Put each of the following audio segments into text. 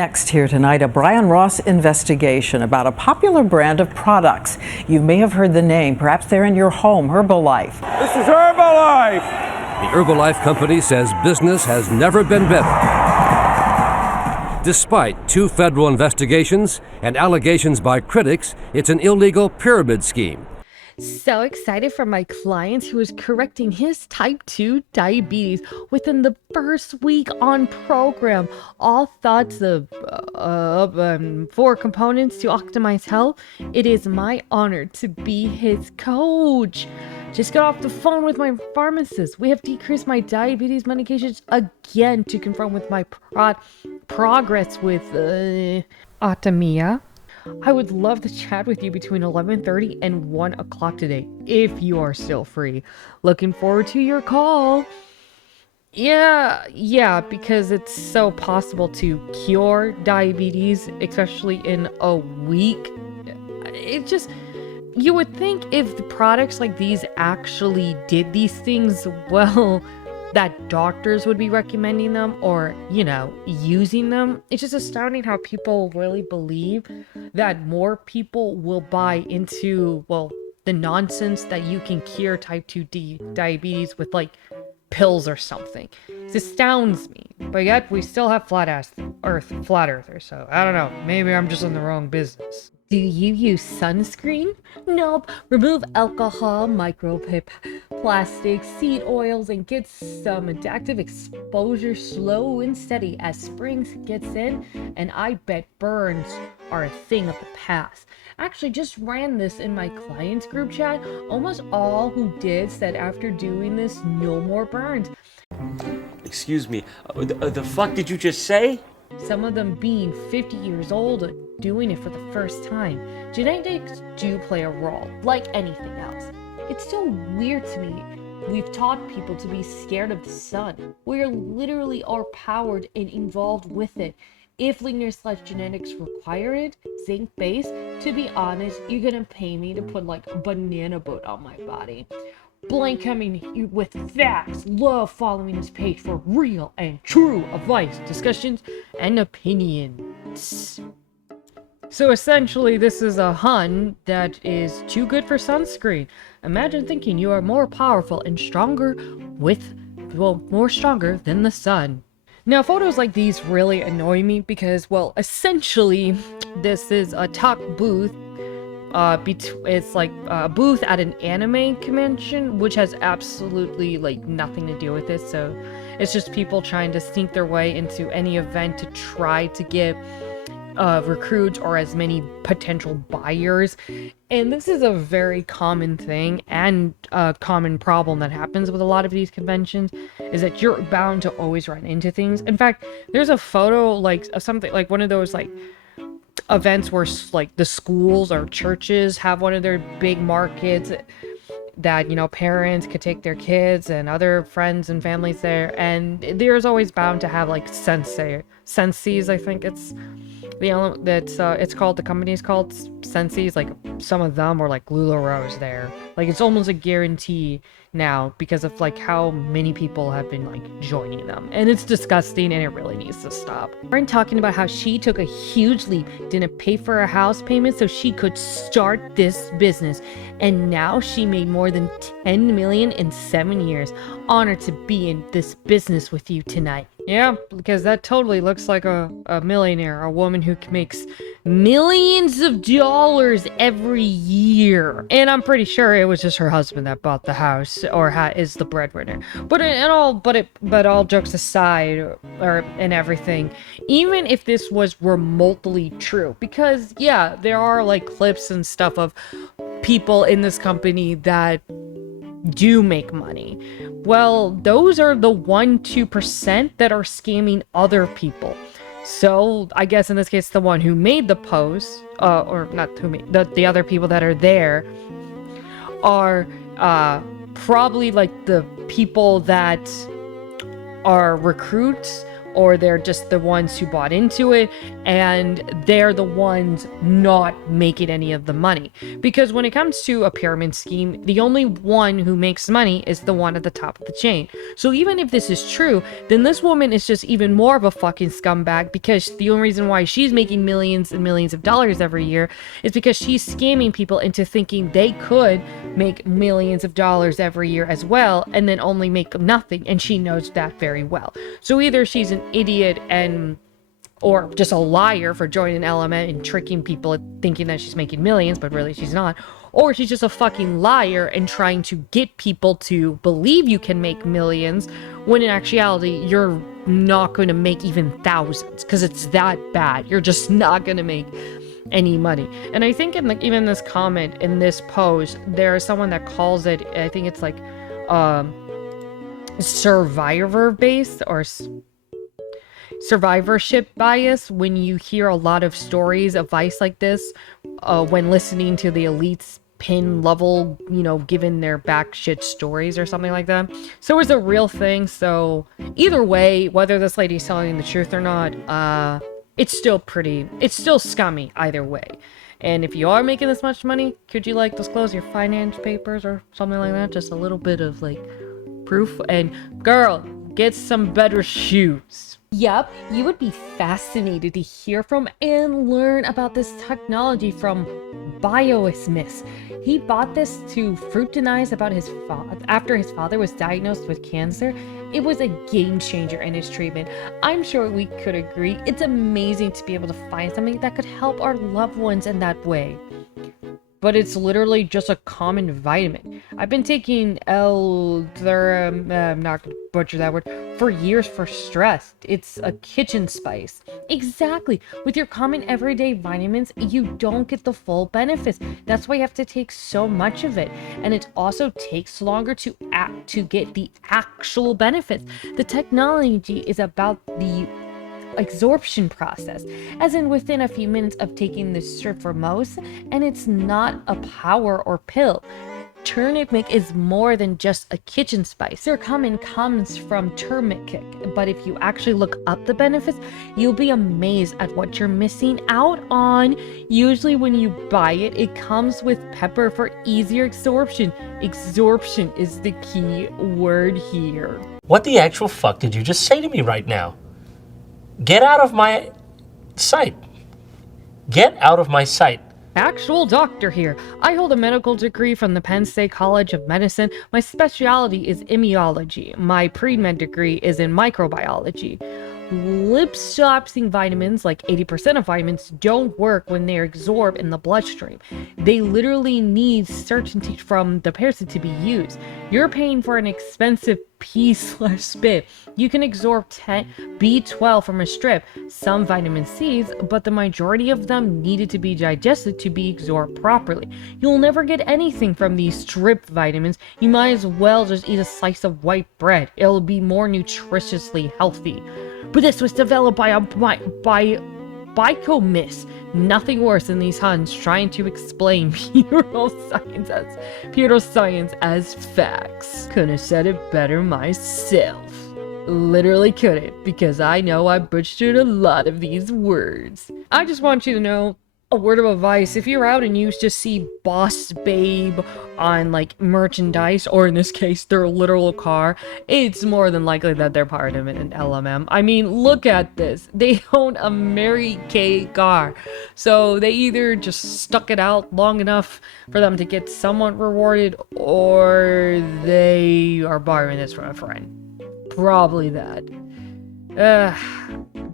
next here tonight, a Brian Ross investigation about a popular brand of products. You may have heard the name. Perhaps they're in your home, Herbalife. This is Herbalife! The Herbalife company says business has never been better. Despite 2 federal investigations and allegations by critics, it's an illegal pyramid scheme. So excited for my client who is correcting his type 2 diabetes within the first week on program. All thoughts of 4 components to optimize health. It is my honor to be his coach. Just got off the phone with my pharmacist. We have decreased my diabetes medications again to confirm with my progress with Automia. I would love to chat with you between 11:30 and 1 o'clock today, if you are still free. Looking forward to your call. Yeah, because it's so possible to cure diabetes, especially in a week. You would think if the products like these actually did these things, well, that doctors would be recommending them or, using them. It's just astounding how people really believe that more people will buy into, the nonsense that you can cure type 2 diabetes with pills or something. It astounds me. But yet we still have flat earthers. So I don't know. Maybe I'm just in the wrong business. Do you use sunscreen? Nope. Remove alcohol, microplastic, seed oils, and get some adaptive exposure slow and steady as spring gets in, and I bet burns are a thing of the past. Actually, just ran this in my clients group chat. Almost all who did said after doing this, no more burns. Excuse me, the fuck did you just say? Some of them being 50 years old, doing it for the first time. Genetics do play a role, like anything else. It's still weird to me. We've taught people to be scared of the sun. We are literally powered and involved with it. If linear/genetics require it, zinc-based, to be honest, you're gonna pay me to put a banana boat on my body. Blank coming with facts. Love following this page for real and true advice, discussions, and opinions. So essentially, this is a Hun that is too good for sunscreen. Imagine thinking you are more powerful and stronger more stronger than the sun. Now, photos like these really annoy me because, essentially, this is a talk booth. It's like a booth at an anime convention, which has absolutely nothing to do with it. So it's just people trying to sneak their way into any event to try to get recruits or as many potential buyers. And this is a very common thing and a common problem that happens with a lot of these conventions, is that you're bound to always run into things. In fact, there's a photo of something like one of those events where the schools or churches have one of their big markets that parents could take their kids and other friends and families there, and there's always bound to have senseis. I think it's it's called, the company's called Senseis. Some of them are LuLaRoe's there. It's almost a guarantee now because of how many people have been joining them, and it's disgusting and it really needs to stop. We're talking about how she took a huge leap, didn't pay for a house payment so she could start this business, and now she made more than 10 million in 7 years. Honored to be in this business with you tonight. Yeah, because that totally looks like a millionaire, a woman who makes millions of dollars every year. And I'm pretty sure it was just her husband that bought the house or is the breadwinner. But all jokes aside, and everything, even if this was remotely true, because there are clips and stuff of people in this company that do make money. Well, those are the 1-2% that are scamming other people. So I guess in this case, the one who made the post, or not who made the other people that are there are probably the people that are recruits or they're just the ones who bought into it, and they're the ones not making any of the money. Because when it comes to a pyramid scheme, the only one who makes money is the one at the top of the chain. So even if this is true, then this woman is just even more of a fucking scumbag, because the only reason why she's making millions and millions of dollars every year is because she's scamming people into thinking they could make millions of dollars every year as well, and then only make nothing, and she knows that very well. So either she's an idiot or just a liar for joining LMN and tricking people thinking that she's making millions, but really she's not. Or she's just a fucking liar and trying to get people to believe you can make millions, when in actuality, you're not going to make even thousands, because it's that bad. You're just not going to make any money. And I think in even this comment, in this post, there's someone that calls it, I think it's like survivor based or survivorship bias, when you hear a lot of stories of vice like this when listening to the elites pin level, giving their back shit stories or something like that. So it's a real thing. So either way, whether this lady's telling the truth or not, it's still scummy either way. And if you are making this much money, could you disclose your finance papers or something like that? Just a little bit of proof. And girl, get some better shoes. Yep, you would be fascinated to hear from and learn about this technology from BioSmith. He bought this to fruitinize about his father after his father was diagnosed with cancer. It was a game changer in his treatment. I'm sure we could agree. It's amazing to be able to find something that could help our loved ones in that way. But it's literally just a common vitamin. I've been taking I'm not gonna butcher that word, for years for stress. It's a kitchen spice. Exactly. With your common everyday vitamins, you don't get the full benefits. That's why you have to take so much of it. And it also takes longer to get the actual benefits. The technology is about the absorption process, as in within a few minutes of taking the strip for most, and it's not a power or pill. Turmeric is more than just a kitchen spice. Curcumin comes from turmeric, but if you actually look up the benefits, you'll be amazed at what you're missing out on. Usually when you buy it, it comes with pepper for easier absorption. Absorption is the key word here. What the actual fuck did you just say to me right now? Get out of my sight. Get out of my sight. Actual doctor here. I hold a medical degree from the Penn State College of Medicine. My specialty is immunology. My pre-med degree is in microbiology. Lip-stopping vitamins, like 80% of vitamins, don't work when they're absorbed in the bloodstream. They literally need certainty from the person to be used. You're paying for an expensive pea/spit. You can absorb B12 from a strip, some vitamin C's, but the majority of them needed to be digested to be absorbed properly. You'll never get anything from these strip vitamins. You might as well just eat a slice of white bread. It'll be more nutritiously healthy. But this was developed by Bicomys. Nothing worse than these Huns trying to explain pseudoscience as facts. Couldn't have said it better myself. Literally couldn't, because I know I butchered a lot of these words. I just want you to know, a word of advice: if you're out and you just see Boss Babe on merchandise, or in this case their literal car, it's more than likely that they're part of an LMM. I mean, look at this. They own a Mary Kay car. So they either just stuck it out long enough for them to get somewhat rewarded, or they are borrowing this from a friend. Probably that.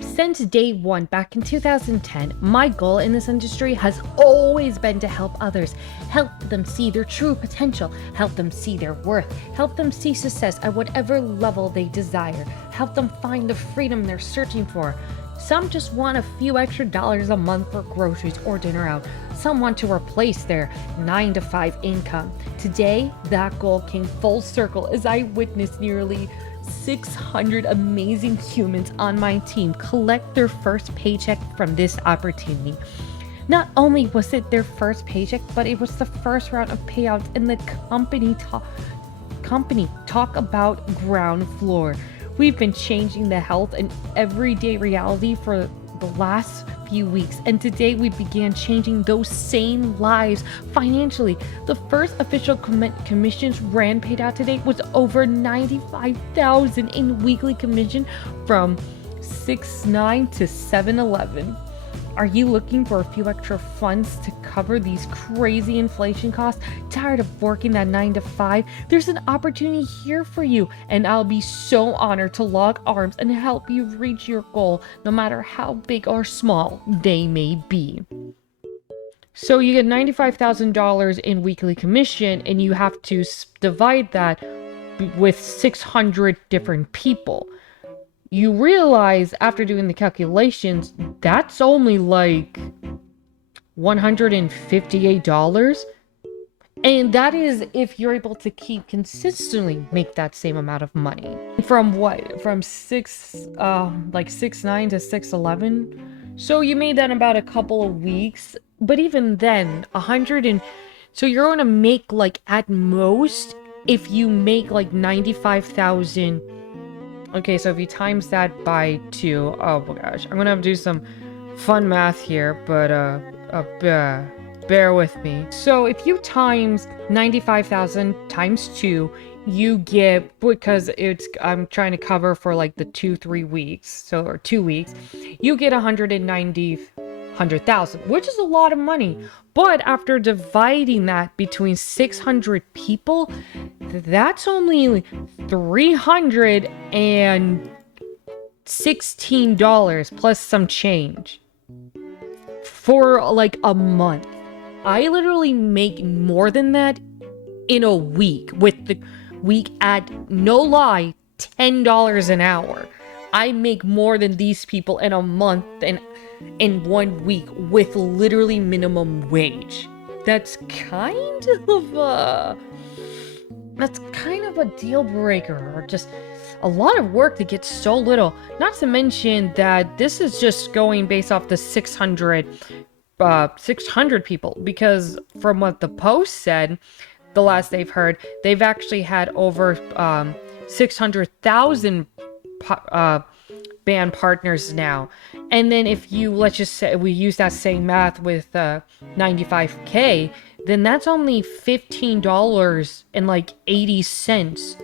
Since day one, back in 2010, my goal in this industry has always been to help others, help them see their true potential, help them see their worth, help them see success at whatever level they desire, help them find the freedom they're searching for. Some just want a few extra dollars a month for groceries or dinner out. Some want to replace their 9-to-5 income. Today, that goal came full circle as I witnessed nearly 600 amazing humans on my team collect their first paycheck from this opportunity. Not only was it their first paycheck, but it was the first round of payouts in the company talk about ground floor. We've been changing the health and everyday reality for the last few weeks, and today we began changing those same lives financially. The first official commissions Rand paid out today was over $95,000 in weekly commission from 6/9 to 7/11. Are you looking for a few extra funds to cover these crazy inflation costs? Tired of working that 9 to 5? There's an opportunity here for you, and I'll be so honored to lock arms and help you reach your goal, no matter how big or small they may be. So you get $95,000 in weekly commission, and you have to divide that with 600 different people. You realize after doing the calculations, that's only like $158. And that is if you're able to consistently make that same amount of money. From what? From 6/9 to 6/11. So you made that in about a couple of weeks. But even then, so you're going to make like at most, if you make like 95,000. Okay, so if you times that by 2, oh my gosh, I'm gonna have to do some fun math here, but bear with me. So if you times 95,000 times 2, you get, because I'm trying to cover for like the 2-3 weeks, or 2 weeks, you get 100,000, which is a lot of money. But after dividing that between 600 people, that's only $316 plus some change for like a month. I literally make more than that in a week, with the week at, no lie, $10 an hour. I make more than these people in a month and in 1 week with literally minimum wage. That's kind of a deal breaker, or just a lot of work to get so little. Not to mention that this is just going based off the 600 people, because from what the Post said, the last they've heard, they've actually had over 600,000 band partners now. And then if you, let's just say we use that same math with 95K, then that's only $15.80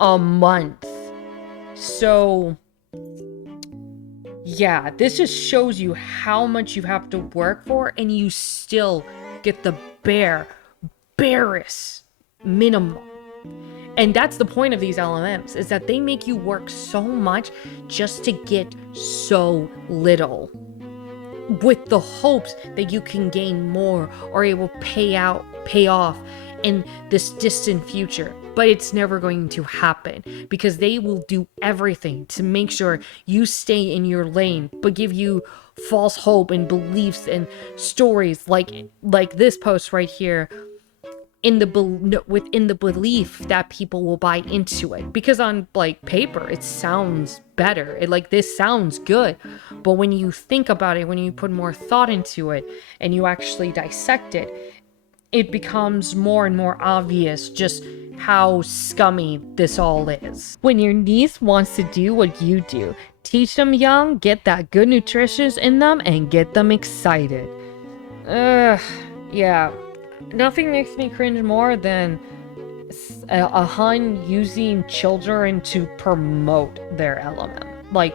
a month. So yeah, this just shows you how much you have to work for, and you still get the barest minimum. And that's the point of these LLMs, is that they make you work so much just to get so little, with the hopes that you can gain more or it will pay off in this distant future. But it's never going to happen, because they will do everything to make sure you stay in your lane, but give you false hope and beliefs and stories like this post right here, within the belief that people will buy into it. Because on like paper it sounds better, this sounds good, but when you think about it, when you put more thought into it and you actually dissect it, it becomes more and more obvious just how scummy this all is. When your niece wants to do what you do, teach them young, get that good nutrition in them, and get them excited. Yeah. Nothing makes me cringe more than a hun using children to promote their LLM. Like,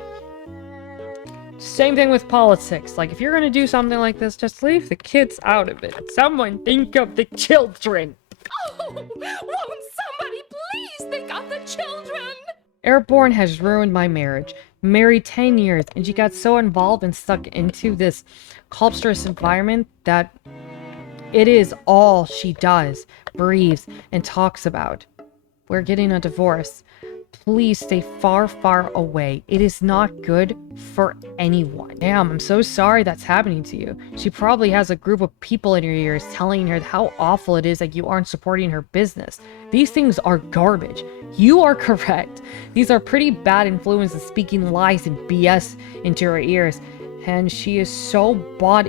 same thing with politics. Like, if you're gonna do something like this, just leave the kids out of it. Someone think of the children. Oh, won't somebody please think of the children? Airborne has ruined my marriage. Married 10 years, and she got so involved and stuck into this culturous environment that it is all she does, breathes, and talks about. We're getting a divorce. Please stay far, far away. It is not good for anyone. Damn, I'm so sorry that's happening to you. She probably has a group of people in her ears telling her how awful it is that you aren't supporting her business. These things are garbage. You are correct. These are pretty bad influences speaking lies and BS into her ears. And she is so bought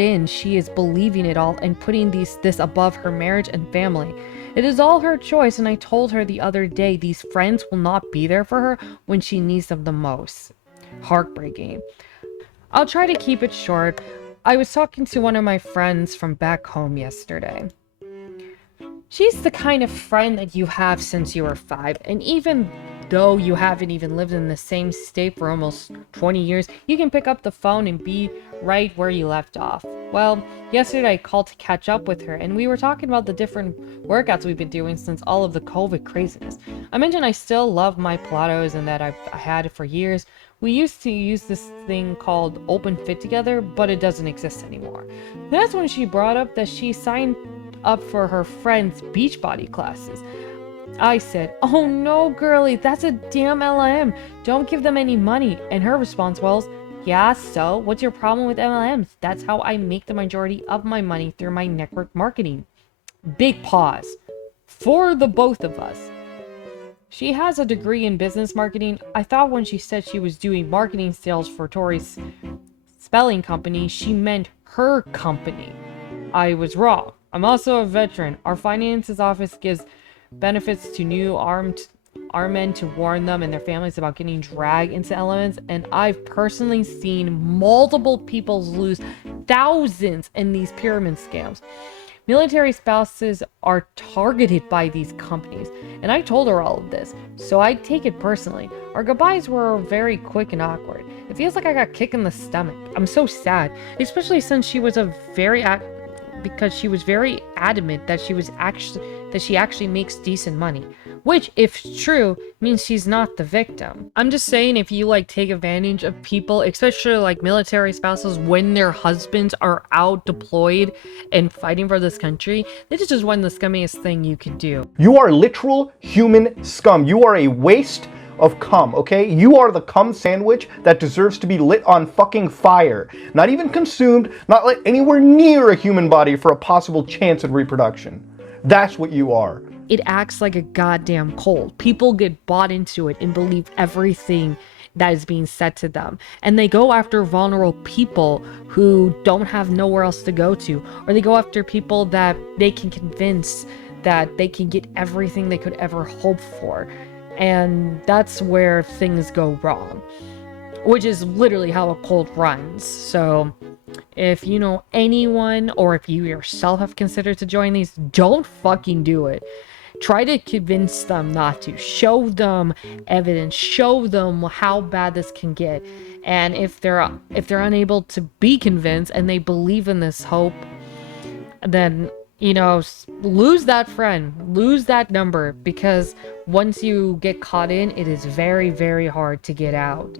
in, she is believing it all and putting this above her marriage and family. It is all her choice, and I told her the other day these friends will not be there for her when she needs them the most. Heartbreaking. I'll try to keep it short. I was talking to one of my friends from back home yesterday. She's the kind of friend that you have since you were 5, and even though you haven't even lived in the same state for almost 20 years, you can pick up the phone and be right where you left off. Well, yesterday I called to catch up with her, and we were talking about the different workouts we've been doing since all of the COVID craziness. I mentioned I still love my Pilates and that I had it for years. We used to use this thing called Open Fit together, but it doesn't exist anymore. That's when she brought up that she signed up for her friend's Beachbody classes. I said, "Oh no, girlie, that's a damn LM. Don't give them any money." And her response was, "Yeah, so what's your problem with MLMs? That's how I make the majority of my money through my network marketing." Big pause. For the both of us. She has a degree in business marketing. I thought when she said she was doing marketing sales for Tori's spelling company, she meant her company. I was wrong. I'm also a veteran. Our finances office gives benefits to new armed men to warn them and their families about getting dragged into elements, and I've personally seen multiple people lose thousands in these pyramid scams. Military spouses are targeted by these companies, and I told her all of this, so I take it personally. Our goodbyes were very quick and awkward. It feels like I got kicked in the stomach. I'm so sad, especially since she was because she was very adamant that she actually makes decent money, which, if true, means she's not the victim. I'm just saying, if you take advantage of people, especially military spouses, when their husbands are out deployed and fighting for this country, this is just one of the scummiest thing you could do. You are literal human scum. You are a waste of cum, okay? You are the cum sandwich that deserves to be lit on fucking fire. Not even consumed, not let anywhere near a human body for a possible chance at reproduction. That's what you are. It acts like a goddamn cult. People get bought into it and believe everything that is being said to them. And they go after vulnerable people who don't have nowhere else to go to. Or they go after people that they can convince that they can get everything they could ever hope for. And that's where things go wrong, which is literally how a cult runs. So if you know anyone, or if you yourself have considered to join these, don't fucking do it. Try to convince them not to. Show them evidence. Show them how bad this can get. And if they're unable to be convinced and they believe in this hope, then lose that friend, lose that number, because once you get caught in, it is very, very hard to get out.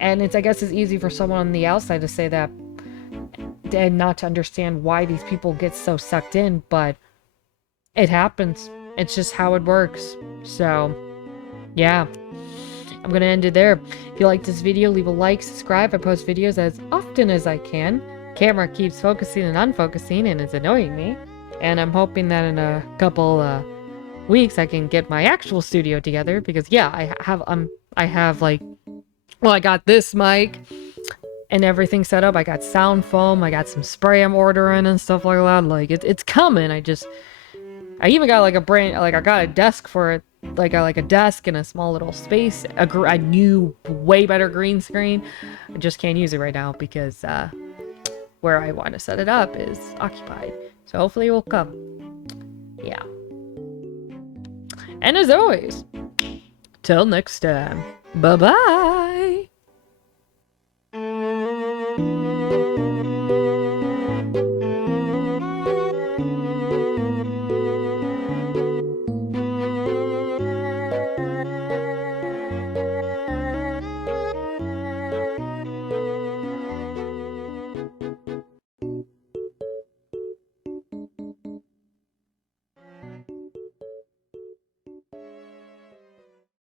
And I guess it's easy for someone on the outside to say that and not to understand why these people get so sucked in, but it happens. It's just how it works. So, yeah. I'm gonna end it there. If you like this video, leave a like, subscribe. I post videos as often as I can. Camera keeps focusing and unfocusing, and it's annoying me. And I'm hoping that in a couple weeks I can get my actual studio together, because yeah, I got this mic and everything set up. I got sound foam, I got some spray I'm ordering and stuff like that. It's coming. I even got I got a desk for it, a desk and a small little space, a new, way better green screen. I just can't use it right now because where I want to set it up is occupied. So hopefully it will come. Yeah. And as always, till next time, bye-bye.